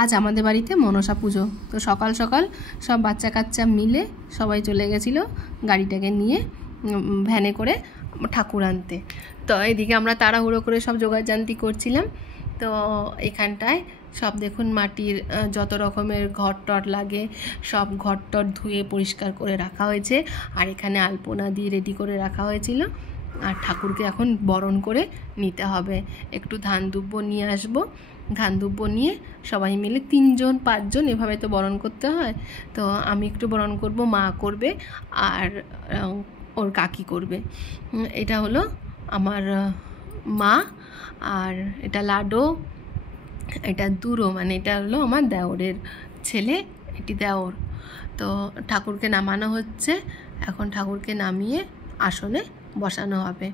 আজ আমাদের বাড়িতে মনসা পুজো। তো সকাল সকাল সব বাচ্চা কাচ্চা মিলে সবাই চলে গেছিলো গাড়িটাকে নিয়ে ভ্যানে করে ঠাকুর আনতে। তো এদিকে আমরা তাড়াহুড়ো করে সব জোগাড়জান্তি করছিলাম। তো এখানটায় সব দেখুন মাটির যত রকমের ঘর টর লাগে সব ঘর টর ধুয়ে পরিষ্কার করে রাখা হয়েছে। আর এখানে আলপনা দিয়ে রেডি করে রাখা হয়েছিল। আর ঠাকুরকে এখন বরণ করে নিতে হবে। একটু ধান দুব্বো নিয়ে আসবো, ধান দুব্বো নিয়ে সবাই মিলে 3 জন 5 জন এভাবে তো বরণ করতে হয়। তো আমি একটু বরণ করব, মা করবে আর ওর কাকি করবে। এটা হলো আমার মা, আর এটা লাডো, এটা দুরো, মানে এটা হলো আমার দেওরের ছেলে, এটি দেওর। তো ঠাকুরকে নামানো হচ্ছে, এখন ঠাকুরকে নামিয়ে আসনে বসানো হবে।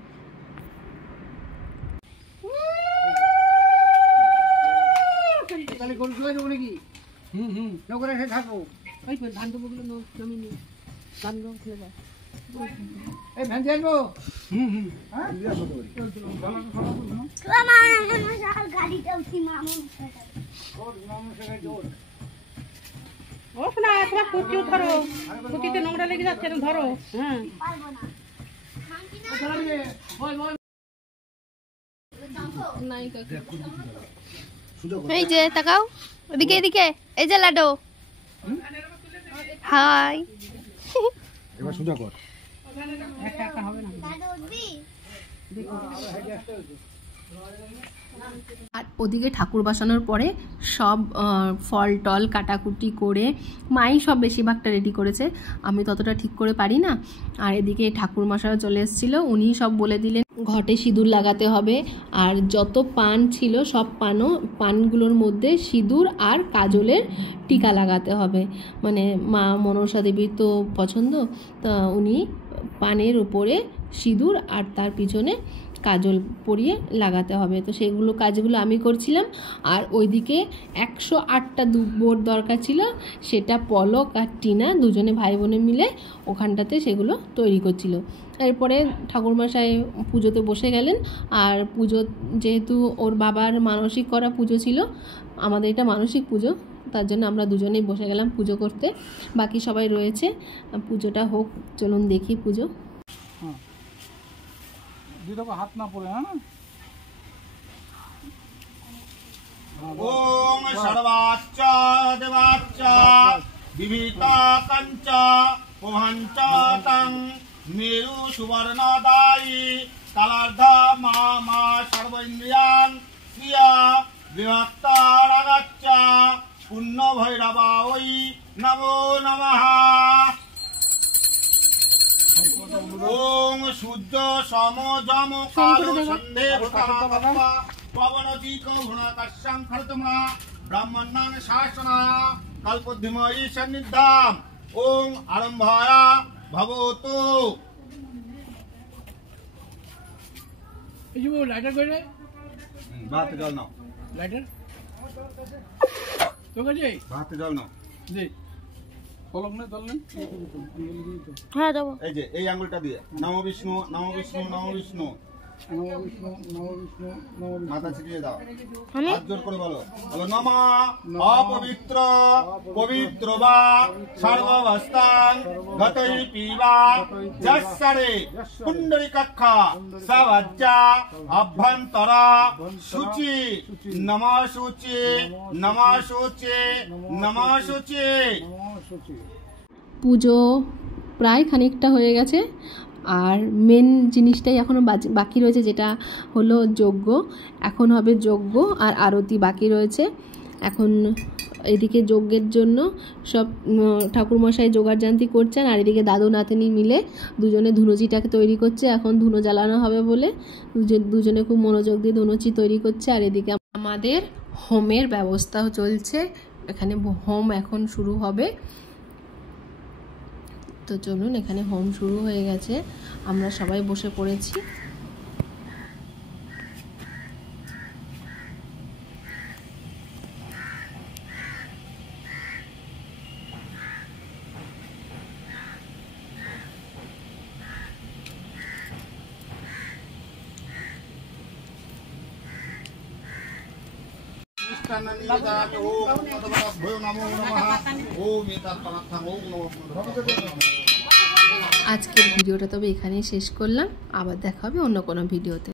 ধরো কুচিতে নোংরা লেগে যাচ্ছে, ধরো। এই যে তাকাও ওদিকে, এদিকে এই যে লাডো, হাই। এবার সোজা কর। আর ওদিকে ঠাকুর বসানোর পরে সব ফল টল কাটাকুটি করে মাই সব বেশিরভাগটা রেডি করেছে, আমি ততটা ঠিক করে পারি না। আর এদিকে ঠাকুর মশাইও চলে এসেছিলো, উনি সব বলে দিলেন ঘটে সিঁদুর লাগাতে হবে। আর যত পান ছিল সব পানগুলোর মধ্যে সিঁদুর আর কাজলের টিকা লাগাতে হবে। মানে মা মনসা দেবীর তো পছন্দ, তা উনি পানের উপরে সিঁদুর আর তার পিছনে কাজল পরিয়ে লাগাতে হবে। তো সেগুলো কাজগুলো আমি করছিলাম। আর ওইদিকে 108টা দুব্বর দরকার ছিল, সেটা পলক আর টিনা দুজনে ভাই বোনে মিলে ওখানটাতে সেগুলো তৈরি করছিল। এরপরে ঠাকুরমশাই পুজোতে বসে গেলেন। আর পুজো যেহেতু ওর বাবার মানসিক করা পুজো ছিল, আমাদের এটা মানসিক পুজো, তার জন্য আমরা দুজনেই বসে গেলাম পুজো করতে। বাকি সবাই রয়েছে, পুজোটা হোক, চলুন দেখি পুজো। হাত না পড়ে। ওম সর্বাচ্চ দেবাচ্চ বিবিতা কঞ্চ পুহাঞ্চ তং মেরু সুবর্ণদায়ী কালার্ধ মা সর্বেন্দ্রিয়ান ক্রিয়া বিভক্ত রাগাচ্চ পুণ্য ভৈরবা ওই নমো নমঃ। ওম সূর্য সম যম কালো সন্ধে পবনদীক ভুণকাশ্যাং খরতমা ব্রাহ্মণাং শাসনায় কল্পদ্ধিময়ী সন্নিধাম। ওং আরম্ভায় ভবতু। এই যে লাইটার করে ভাতে জল নাও, লাইটার তো কাজে ভাতে জল নাও। জি হ্যাঁ দেবো। এই যে এই আঙ্গুলটা দিয়ে নম বিষ্ণু নম বিষ্ণু নম বিষ্ণু মাথা ছিটিয়ে দাও, হাত জোর করে বলো, বলো নমঃ অপবিত্র পবিত্র বা সর্বাবস্থান গতৈ পিবা যস্সরে পুণ্ডরিকাক্ষা সবজ্জা অভ্যন্তরা শুচি নমঃ শুচি নমঃ শুচি নমঃ শুচি। পুজো প্রায় খানিকটা হয়ে গেছে, আর মেন জিনিসটাই এখনও বাকি রয়েছে, যেটা হলো যজ্ঞ। এখন হবে যজ্ঞ আর আরতি বাকি রয়েছে। এখন এদিকে যজ্ঞের জন্য সব ঠাকুরমশাই জোগাড়জান্তি করছেন, আর এদিকে দাদু নাতনি মিলে দুজনে ধুনুচিটাকে তৈরি করছে। এখন ধুনো জ্বালানো হবে বলে দুজনে খুব মনোযোগ দিয়ে ধুনুচি তৈরি করছে। আর এদিকে আমাদের হোমের ব্যবস্থাও চলছে, এখানে হোম এখন শুরু হবে। তো চলুন, এখানে হোম শুরু হয়ে গেছে, আমরা সবাই বসে পড়েছি। মিষ্টান্ন নিবেদনামি ওম ভূতভূতভ্যো নমো নমঃ ওম এতৎপদার্থং ওম নমঃ। আজকের ভিডিওটা তবে এখানেই শেষ করলাম, আবার দেখা হবে অন্য কোনো ভিডিওতে।